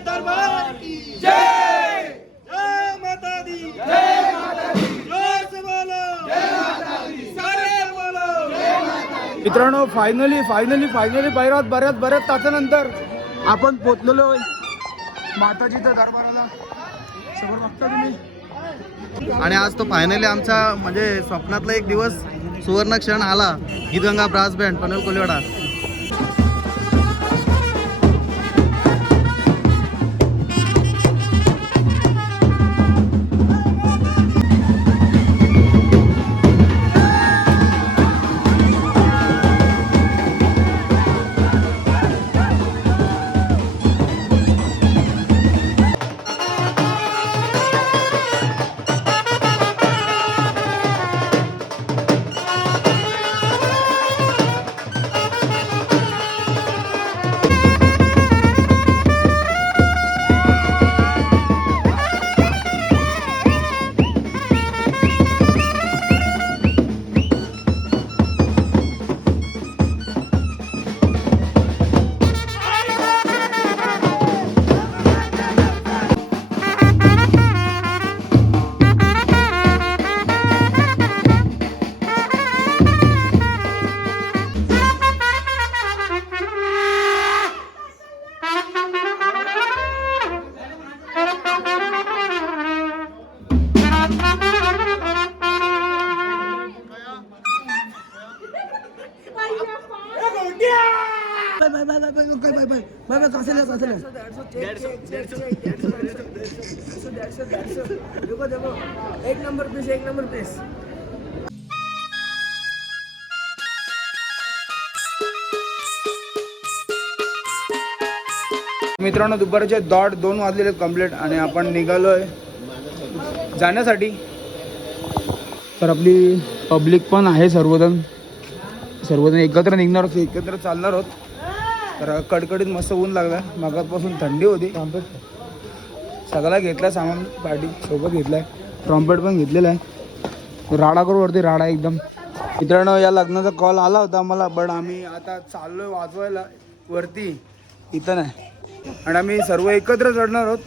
दरबार की जय। जय माता दी, जय माता दी, जोर से बोलो जय माता दी, सारे बोलो जय माता दी। मित्रांनो फायनली बऱ्याच तासानंतर आपण पोचलेलो माताजीच्या दरबाराला. समोर बघता तुम्ही. आणि आज तो फायनली आमच्या म्हणजे स्वप्नातला एक दिवस सुवर्ण क्षण आला. Geetganga brass band Panvel Koliwada. एक नंबर पीस. मित्रांनो दुपारचे 2:30 वाजलेले कंप्लीट आणि आपण निघालोय जाण्यासाठी. तर आपली पब्लिक पण आहे, सर्वजण एकत्र निघणार आहोत, एकत्र चालणार आहोत. तर कडकडीत मस्त ऊन लागला, मागापासून थंडी होती. सगळा घेतला सामान, पार्टी सोबत घेतलाय, ट्रॉम्पेट पण घेतलेला आहे. राडा करू वरती राडा एकदम. मित्रांनो या लग्नाचा कॉल आला होता आम्हाला, पण आम्ही आता चाललोय वाजवायला वरती, इथं नाही. आणि आम्ही सर्व एकत्र चढणार आहोत,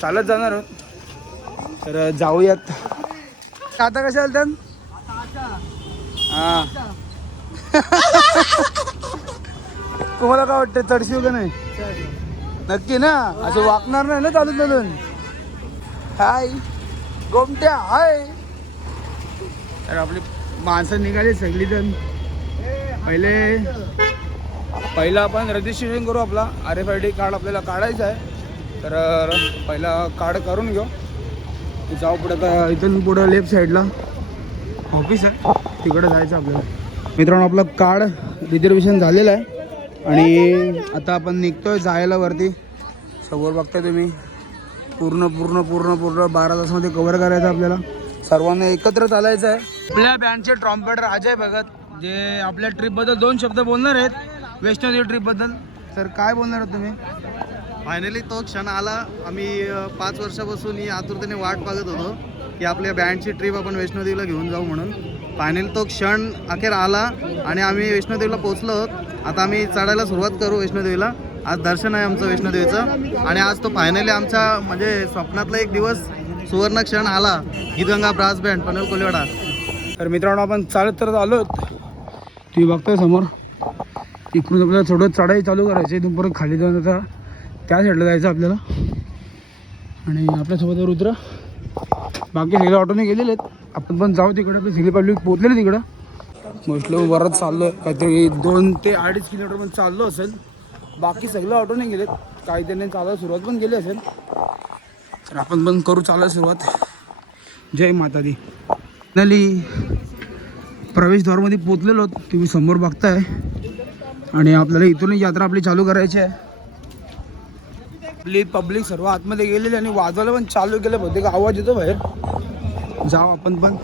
चालत जाणार आहोत. तर जाऊयात. आता कशा आलतात? हां तुम्हाला काय वाटतं, चढशील का नाही? नक्की ना, असं वाकणार नाही ना चालून. हाय गोमट्या हाय. तर आपली माणसं निघाली सगळीजण. पहिला आपण रजिस्ट्रेशन करू. आपला RFID कार्ड आपल्याला काढायचं आहे. तर पहिला कार्ड करून घेऊ, जाऊ पुढे. आता इथून पुढं लेफ्ट साईडला ऑफिस आहे, तिकडं जायचं आपल्याला. मित्रांनो आपलं कार्ड रिझर्वेशन झालेलं आहे आणि आता आपण निघतोय जायला वरती. समोर बघताय तुम्ही, पूर्ण 12 तासामध्ये कव्हर करायचं आपल्याला. सर्वांना एकत्र चालायचं आहे. आपल्या बँडचे ट्रॉम्पेटर अजय भगत, जे आपल्या ट्रिपबद्दल 2 शब्द बोलणार आहेत, वैष्णोदेवी ट्रिपबद्दल. तर काय बोलणार आहात तुम्ही? फायनली तो क्षण आला. आम्ही 5 वर्षापासून ही आतुरतेने वाट बघत होतो की आपल्या बँडची ट्रिप आपण वैष्णोदेवीला घेऊन जाऊ म्हणून. फायनली तो क्षण अखेर आला आणि आम्ही वैष्णोदेवीला पोहोचलो आहोत. आता आम्ही चढायला सुरुवात करू वैष्णोदेवीला. आज दर्शन आहे आमचं वैष्णोदेवीचं. आणि आज तो फायनली आमच्या म्हणजे स्वप्नातला एक दिवस सुवर्ण क्षण आला. Geetganga brass band Panvel Koliwada. तर मित्रांनो आपण चालत आलो आहोत. तुम्ही बघताय समोर, इकडून आपल्याला थोडं चढाई चालू करायची. इथून परत खाली जाऊन आता त्या साईडला जायचं आपल्याला. आणि आपल्यासोबत रुद्र, बाकी सगळे ऑटोने गेलेले आहेत. आपण पण जाऊ तिकडे. आपली सगळी पब्लिक पोहोचलेली तिकडं. मोस्टली वरच चाललो आहे, काहीतरी 2 ते 2.5 किलोमीटर पण चाललो असेल. बाकी सगळं ऑटोने गेलेत, काही त्यांनी चालायला सुरुवात पण केली असेल. तर आपण पण करू चालायला सुरुवात. जय माता दी. फायनली प्रवेशद्वारमध्ये पोचलेलो तुम्ही समोर बघताय. आणि आपल्याला इथूनच यात्रा आपली चालू करायची आहे. आपली पब्लिक सर्व आतमध्ये गेलेली आणि वाजवायला पण चालू केलं. बहुतेक आवाज येतो बाहेर. जाऊ आपण पण.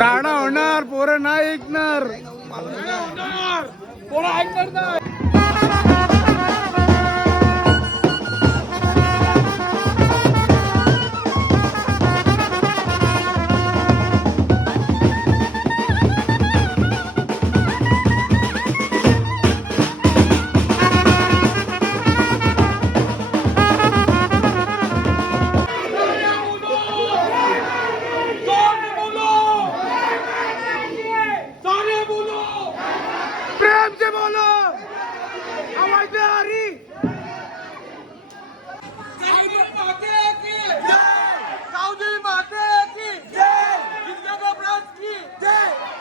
राणा होणार, पोरं नाही ऐकणार, पोरं ऐकणार नाही. प्रेम से बोलो, आवाज में आ रही.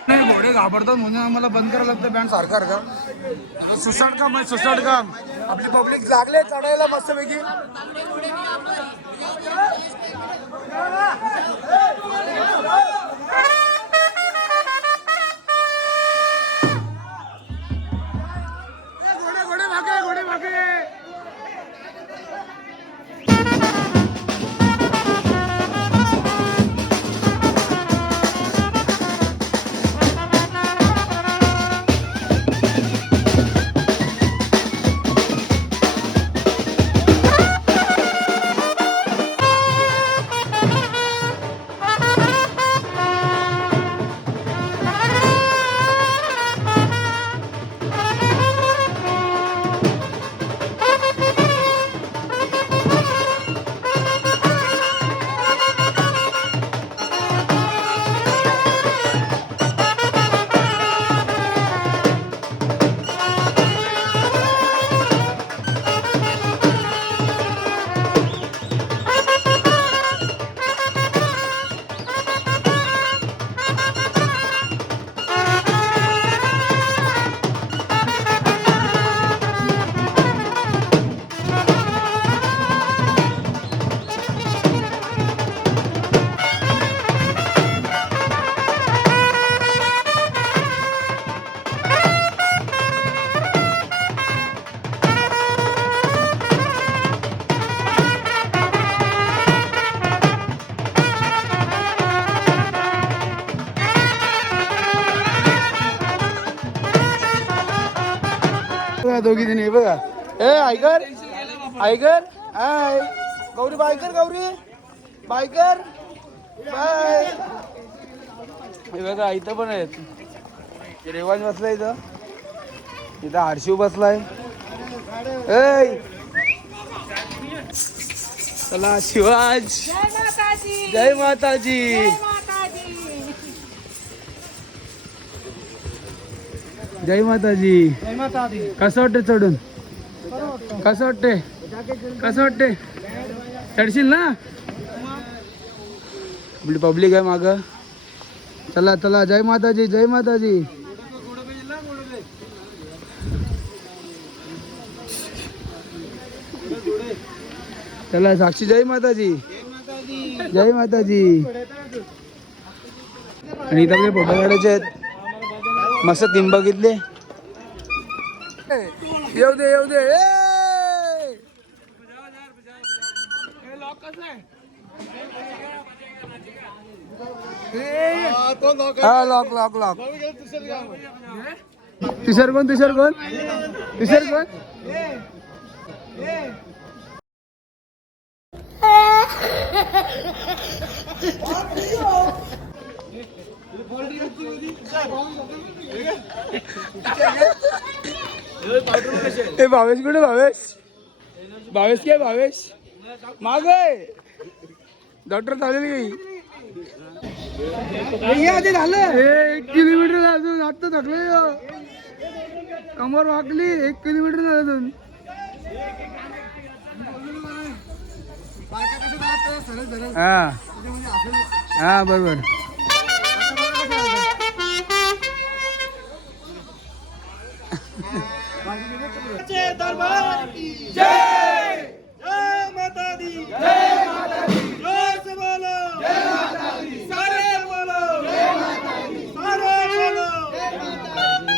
नाही घोडे घाबरतात म्हणून आम्हाला बंद करायला लागतं बँड सारखा का सुसाट काम आहे, सुसाट काम. आपली पब्लिक लागले चढायला मस्तपैकी. घोडे भागे, घोडे भागे. दोघी जणी हे बघा. ए आयकर, आयकर, आय गौरी, बायकर, गौरी बायकर, बाय. हे बघा इथं पण आहेत. रेवाज बसलाय इथं हर्षू बसलाय. ऐ चला शिवाज. जय माताजी. जय माताजी. कसं वाटतं चढून? कसं वाटते? चढशील ना? आपली पब्लिक आहे माग. चला चला. जय माताजी. जय माताजी. चला साक्षी. जय माताजी. जय माताजी. आणि इथं आपले फोटो काढायचे आहेत. मस्त तीन बघितले. येऊ दे येऊ दे. हा लॉक लॉक लॉक. तिसर कोण? ए भावेश कुठे? भावेश काय? माग डॉक्टर चालेल की झालं. 1 किलोमीटर अजून. आता थकलं. कमर वाकली. 1 किलोमीटर झालं अजून. हा बरोबर. दरबार की जय. जय माता दी. जय माता दी. जोर से बोलो. जय माता दी. सारे बोलो. जय माता दी. सारे बोलो. जय माता दी.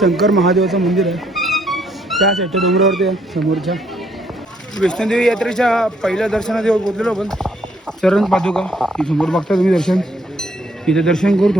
शंकर महादेवाचं मंदिर आहे. त्या साईडच्या डोंगरावरती आहे समोरच्या. वैष्णोदेवी यात्रेच्या पहिल्या दर्शनात येऊन पोहोचलेलो आपण. चरण पादुका ही समोर बघता तुम्ही दर्शन. इथे दर्शन करतो.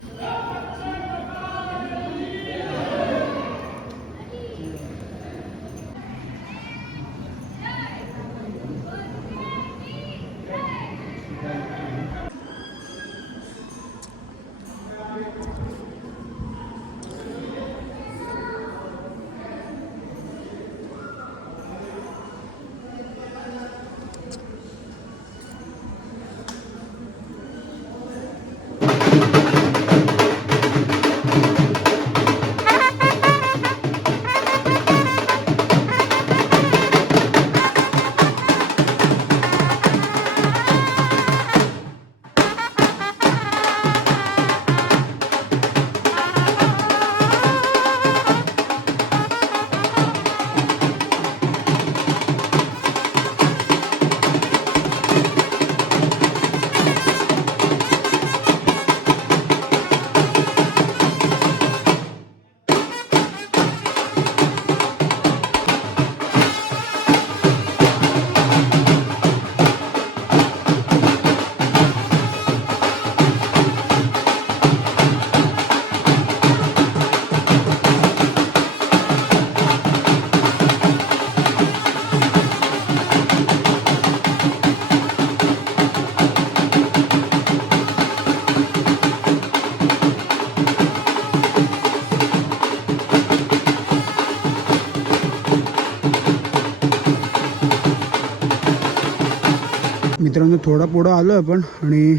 मित्रांनो थोडा पुढं आलो आपण आणि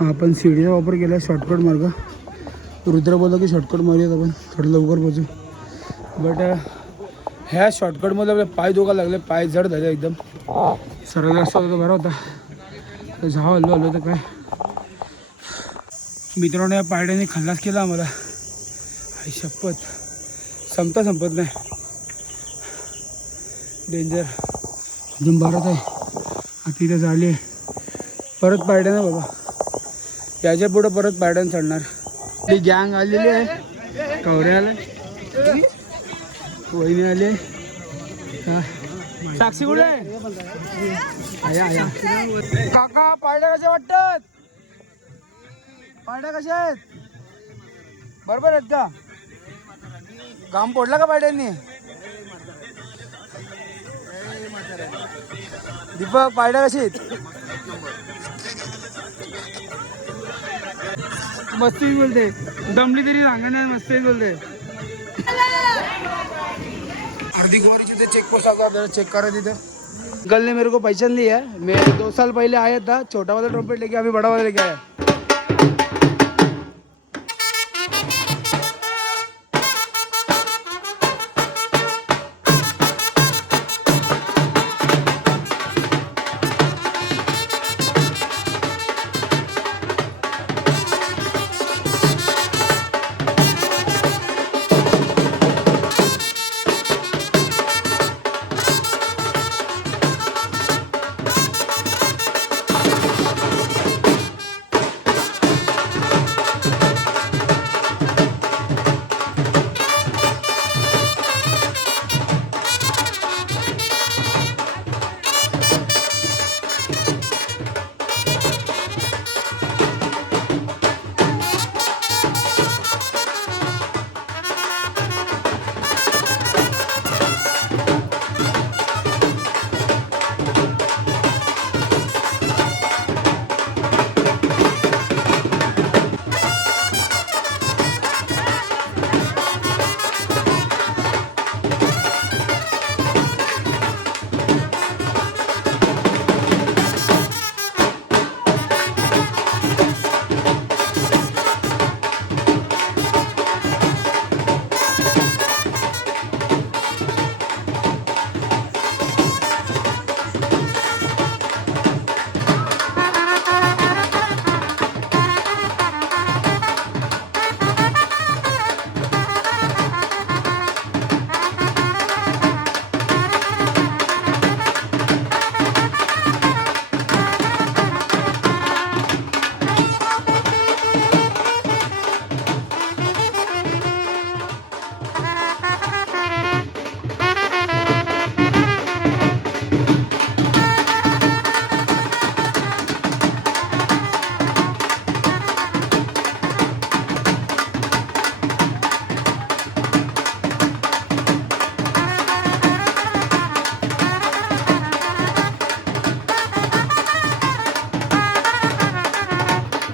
आपण सीडीचा वापर केला शॉर्टकट मार्ग. रुद्र बोलला की शॉर्टकट मारूयात आपण थोडं लवकर पोहोचू. बट ह्या शॉर्टकटमध्ये आपले पाय दुखायला लागले, पाय जड झाले एकदम. सरळ रस्ता होता बरा होता तर जाऊ आलो तर काय मित्रांनो या पायड्याने खल्लास केला आम्हाला. आई शपथ संपत नाही. डेंजर अजून बरंच आहे. आता इथं झाली परत पायड्या ना बाबा, याच्या पुढं परत पायड्यानं चढणार. ती गँग आलेली आहे, कवरे आले, वहिनी आले. साक्षी कुठे आया काका पायड्या कशा वाटतात? पायड्या कशा आहेत? बरोबर आहेत का? घाम पडला का पायड्यांनी? दीपक पायड्या कशी आहेत? मस्ती बोलते, दमली तरी सांगणार मस्ती बोलते. अर्धी गोरी जिथे चेक पोस्ट आपल्याला चेक करा तिथे. अंकल ने मेरे को पहचान लिया है. मैं 2 साल पहले आया था, छोटा वाला ट्रम्पेट लेके अभी बड़ा वाला लेके आया.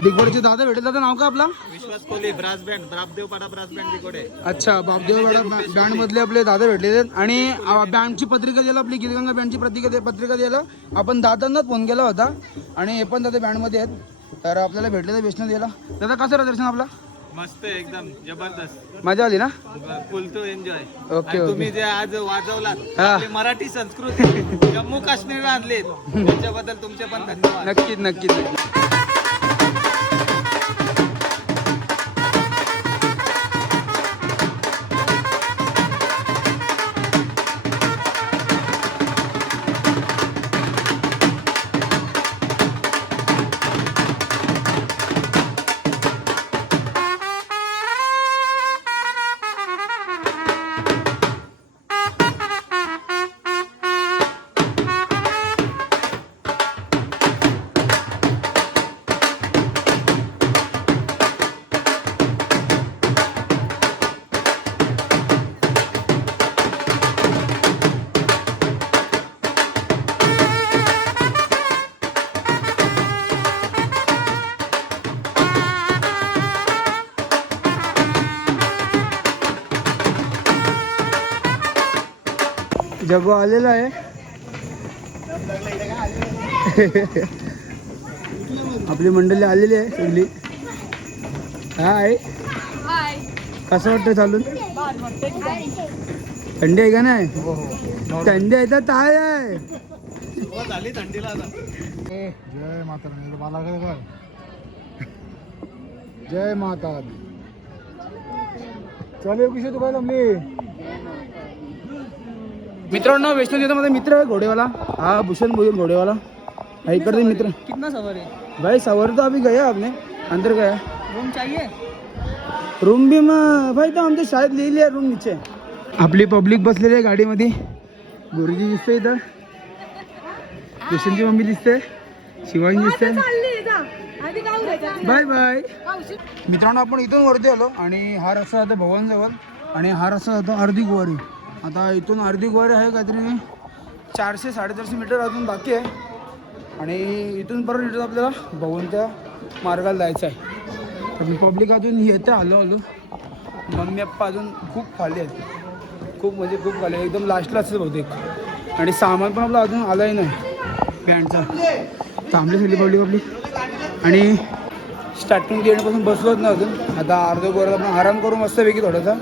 बिगोडेचे दादा भेटेल. दादा नाव का आपला? Vishwas Kohli, brass band, Bapdevpada brass band बिगोडे. अच्छा, बापदेवपाडा बँड मधले आपले दादा भेटलेले आहेत. आणि बँडची पत्रिका द्यायला, आपली गिरगंगा बँडची पत्रिका द्यायला आपण दादांनाच फोन केला होता आणि हे पण दादा बँडमध्ये आहेत. तर आपल्याला भेटले तर वैष्णव द्यायला. दादा कसं रा दर्शन आपला? मस्त एकदम जबरदस्त, मजा आली ना? फुल टू एन्जॉय. ओके तुम्ही जे आज वाजवलात मराठी संस्कृती जम्मू काश्मीर आणले त्याच्याबद्दल तुमचे पण धन्यवाद. नक्कीच नक्कीच. जगो आलेला आहे. आपली मंडळी आलेली आहे सगळी. हाय, कसं वाटतं चालून? थंडी आहे का नाही? थंडी आहे तर काय आहे? झाली थंडीला आता. जय माता दी बाला काय जय माता दी. चालेल कशी तू काय जमली? मित्रांनो वैष्णोदेवीमध्ये मित्र है घोड़े हाँ भूषण भोजन घोड़े वाला भाई कर दे मित्र. कितना सवार है भाई सवार तो अभी गया आपने अंदर गया. रूम चाहिए? रूम भी मग भाई तो आमचे शाळेत लिहिली आहे रूम नीचे. आपली पब्लिक बसलेली आहे गाडीमध्ये. गुरुजी दिसते इथं, भूषणची मम्मी दिसते, शिवानी दिसते. Bye bye. मित्रांनो आपण इथून वरती आलो आणि हा रस्ता जातो भवनजवळ आणि हा रस्ता जातो अर्धी गुवारी. आता इथून अर्धी गुवारी आहे काहीतरी 400-450 मीटर अजून बाकी आहे आणि इथून परत इथं आपल्याला भवनच्या मार्गाला जायचं आहे. तर पब्लिक अजून येतं आलो मम्मी पप्पा अजून खूप खाली आहेत, खूप म्हणजे खूप खाली आहे, एकदम लास्टला असेल बहुतेक. आणि सामान पण आपलं अजून आलंही नाही बँडचा. थांबली सगळी पब्लिक आपली आणि स्टार्टिंग येण्यापासून बसलोच ना अजून. आता अर्ध्या गोऱ्यात आपण आराम करू मस्तपैकी थोडासा.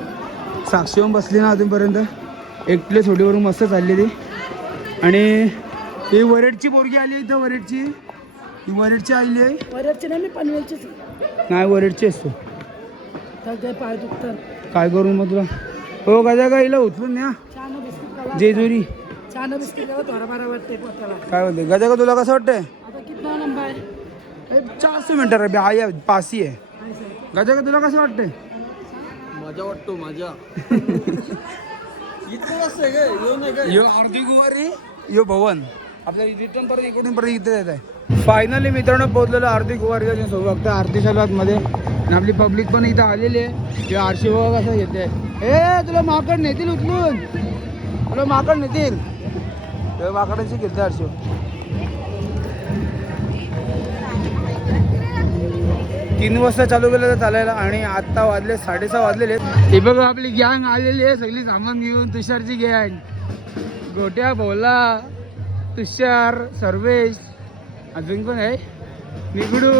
साक्षी होऊन बसली ना अजूनपर्यंत, एकटे थोडीवरून मस्त चालली ती. आणि ही वरेडची पोरगी आली इथं, वरेडची ही वरेडची आली आहे. वरची नाही, मी पनवेलचीच नाही वरेडची असतो. काय पाय दुखतात. काय करू मग तुला? हो गजा का हिला उचलून न्या चहा बिस्किट खावा. जेजुरी. चहा बिस्किट खावा, थोडा बारा वाटते पोटाला. काय बोलते गजा का, तुला कसं वाटतंय? आता कितना नंबर आहे? 400 मीटर आहे, आई आहे पासी आहे. गजा का तुला कसं वाटतंय? मजा वाटतो माझ्या. इतकं वाजता आहे का? येऊ नाही का? यो अर्धी गुवारी यो भवन आपल्याला रिटर्न परत इकडून परत इथे येत आहे. फायनली मित्रांनो पोहोचलेलं अर्धी गुवारीच्या सोबत आरती चालू आत मध्ये आणि आपली पब्लिक पण इथं आलेली आहे. हे आरशी बघा कसं येते. ए तुला माकड नेतील उचलून, तुला माकड नेतील. माकडाची घेते आरशी. 3 वाजता चालू केलं तर चालायला आणि आत्ता वाजले 6:30 वाजलेले. हे बघा आपली गँग आलेली आहे सगळी सामान घेऊन. तुषारची गँग, गोट्या, भोला, तुषार, सर्वेश, अजून कोण आहे, निगडू.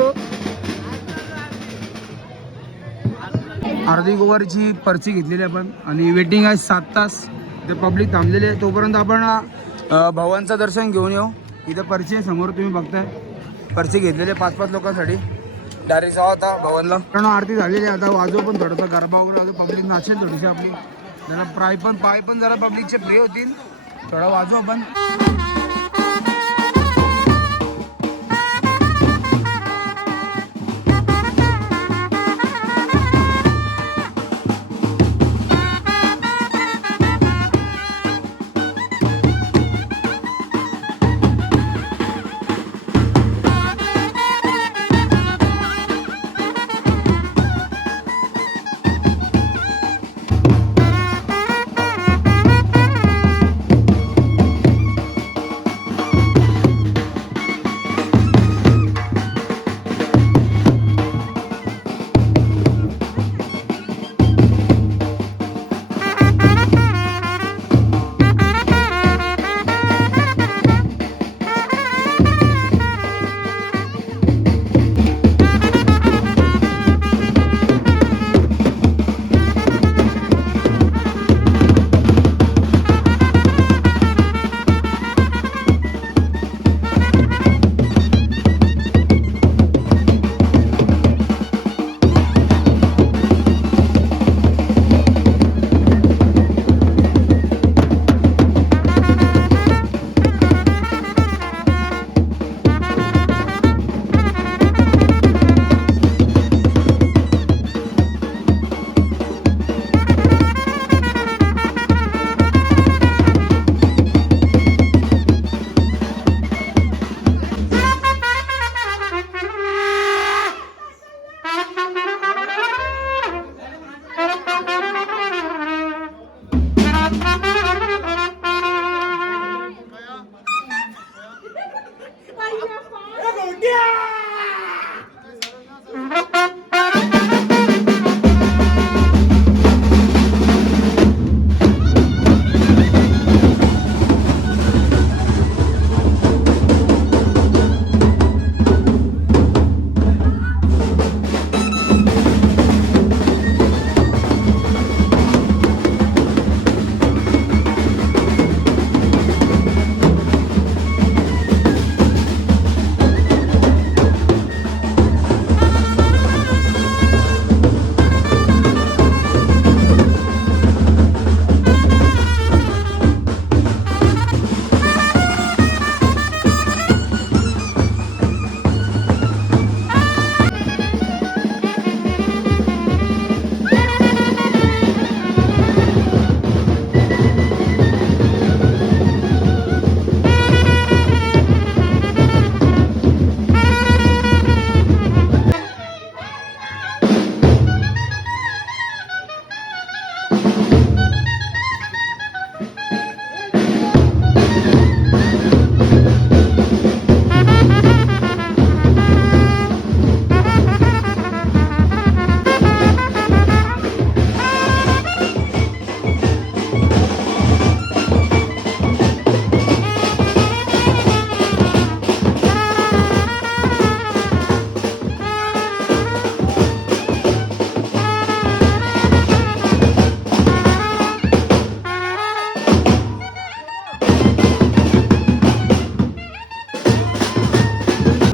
अर्धी गोवारीची पर्ची घेतलेली आपण आणि वेटिंग आहे 7 तास. ते पब्लिक थांबलेली आहे. तोपर्यंत आपण भवानचं दर्शन घेऊन येऊ. इथं पर्ची आहे समोर तुम्ही बघताय. पर्ची घेतलेली आहे 5-5 लोकांसाठी. डायरेक्ट जाऊ आता भवनला. कारण आरती झालेली आहे. आता वाजव पण थोडासा गरबा वगैरे, पब्लिक नाचेल थोडीशी आपली. जरा पाय पण जरा पब्लिकचे फ्री होतील. थोडा वाजू आपण.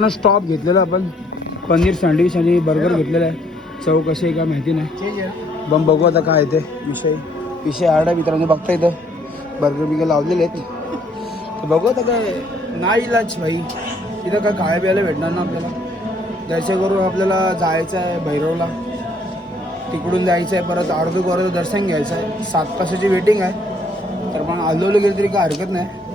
मित्रांनो स्टॉप घेतलेला आपण पनीर सँडविच आणि बर्गर घेतलेला आहे. चव कशी आहे का माहिती नाही, पण बघू आता काय ते विषय हार्ड आहे मित्रांनो. बघता इथं बर्गर बिगर लावलेले आहेत, तर बघू आता काय नाही इलाज भाई. इथं काय खाया प्यायला भेटणार ना आपल्याला. दर्शन करून आपल्याला जायचं आहे भैरवला, तिकडून जायचं आहे परत अर्धोरचं दर्शन घ्यायचं आहे. 7 तासाची वेटिंग आहे, तर मग आलो गेलं तरी काय हरकत नाही.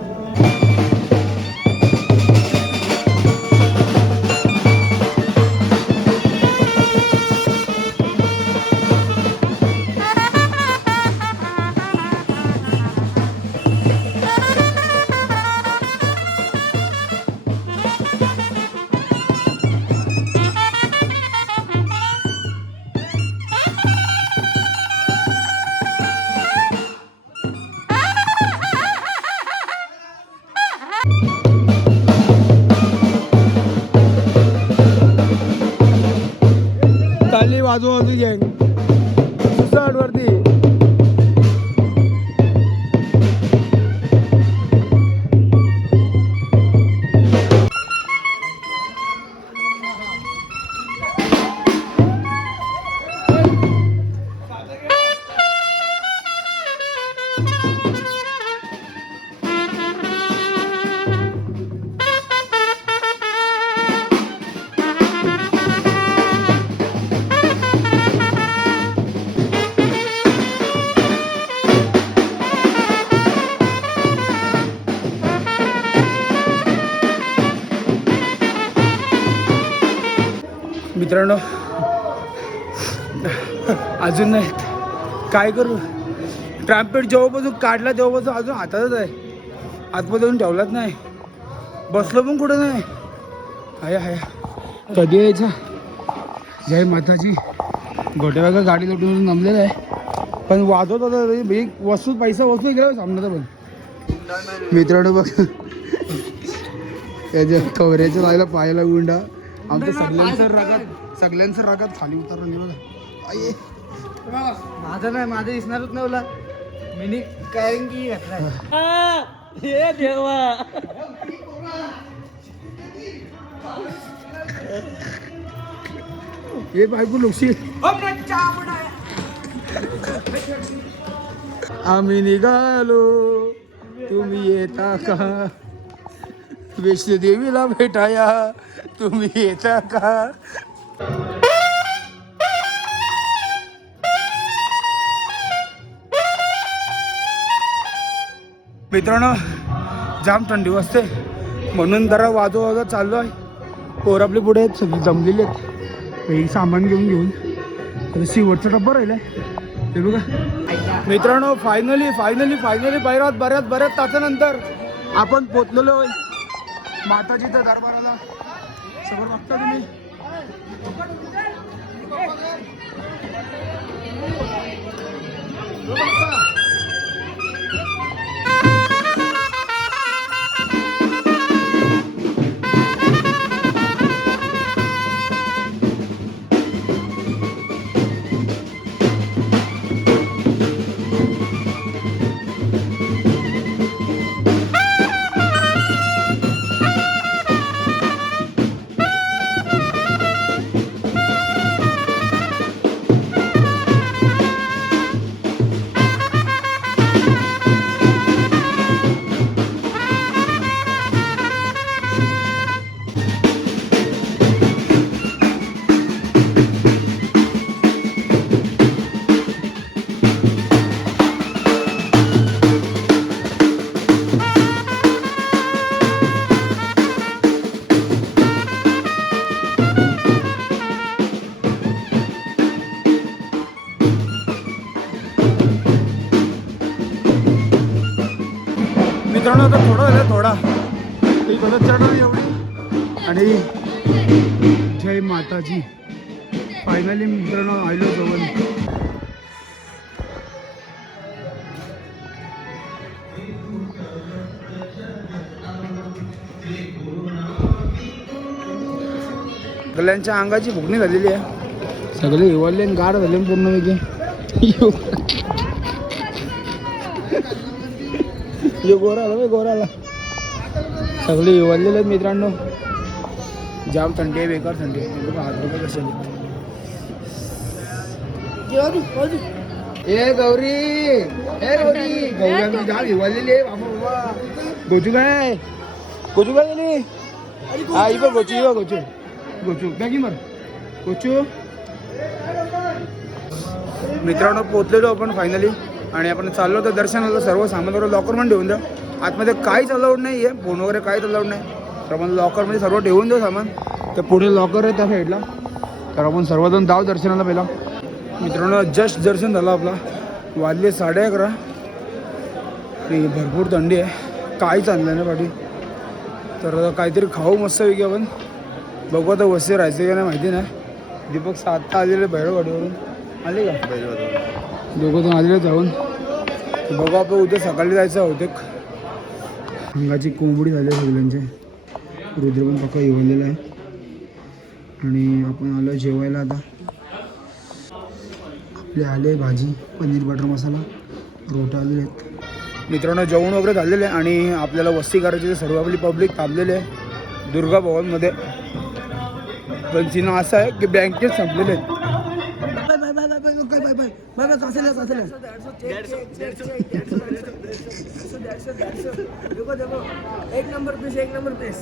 चालली आजूबाजू गँग सुसाटवरती. मित्रांनो अजून नाही काय करू. ट्रॅम्पेट जेव्हापासून काढला तेव्हापासून अजून हातातच आहे, आतमध्ये ठेवलाच नाही. बसलो पण कुठं नाही. हाय कधी यायचा. जय माताजी. गोट्याबागा गाडी लुटून नमलेलं आहे, पण वाजवत होता भाई. पैसा वसूल गेला सामन्याचा. पण मित्रांनो बघ त्याच्या कवऱ्याच्या लागला पायाला गुंडा. आमच्या सगळ्यांचं रागात खाली उतरलं नाही बघा. माझं नाही, माझं दिसणारच नव्हला. मिनी कॅरिंग हे देवा. हे बायको लोकशी आम्ही निघालो तुम्ही येता का, वैष्णोदेवीला भेटाया तुम्ही येता का. मित्रांनो जाम थंडी वाजते म्हणून जरा वाजवा चाललो आहे. पोर आपले पुढे आहेत, सगळी जमलेली आहेत. काही सामान घेऊन शेवटचा डब्बा राहिला आहे. हे बघा मित्रांनो फायनली बऱ्याच तासानंतर आपण पोचलेलो आहे माताजीच्या दरबाराला. समोर बघता तुम्ही. मित्रांनो आता थोडा झाला थोडा ती गलत चढवली एवढी. आणि जय माताजी. फायनली मित्रांनो आलो जवळ. सगळ्यांच्या अंगाची भुकणी झालेली आहे, सगळे हिवाळले आणि गार झाले पूर्ण पैकी. गोरा आला सगळे हिवाळलेले आहेत मित्रांनो. जाम थंडी आहे, बेकार थंडी आहे. बघा 8 रुपये कसे आहेत. ए गौरी, ए गौरी, गौरी आमची जाम हिवाळलेली आहे बाबा बाबा. गोचू काय, गोचू काय गेली? हा ही बघ गोचू, ही बघ गोचू, गोचू बॅगी मर गोचू. मित्रांनो पोहोचलेलो आपण फायनली आणि आपण चाललो तर दर्शनाला. सर्व सामान वगैरे लॉकरमध्ये ठेवून द्या. आतमध्ये काहीच अलाउड नाही आहे, फोन वगैरे काहीच अलाउड नाही. तर आपण लॉकरमध्ये सर्व ठेवून देऊ सामान. तर पुढे लॉकर आहे त्या साईडला. तर आपण सर्वजण जाऊ दर्शनाला पहिला. मित्रांनो जस्ट दर्शन झालं आपला. वाजले 11:30 आणि भरपूर थंडी आहे, काहीच आणलं नाही पाठी. तर काहीतरी खाऊ मस्त पैकी आपण. बघू आता वस्ती राहायचं का नाही माहिती नाही. दीपक 7 आलेले भैरववाडीवरून आले का? दोघं जण आलेले जाऊन. तर बघू आपण उद्या सकाळी जायचं बहुतेक. अंगाची कोंबडी झाली आहे सगळ्यांचे. रुद्र पण पक्का येवलेला आहे आणि आपण आलो जेवायला. आता आपले आले भाजी, पनीर बटर मसाला, रोटे आलेले आहेत. मित्रांनो जेवण वगैरे झालेलं आहे आणि आपल्याला वस्ती करायची. सर्व आपली पब्लिक थांबलेली आहे दुर्गा भवनमध्ये. पण चिन्ह असं आहे की बँकेत संपलेले आहेत. एक नंबर पीस, एक नंबर पीस.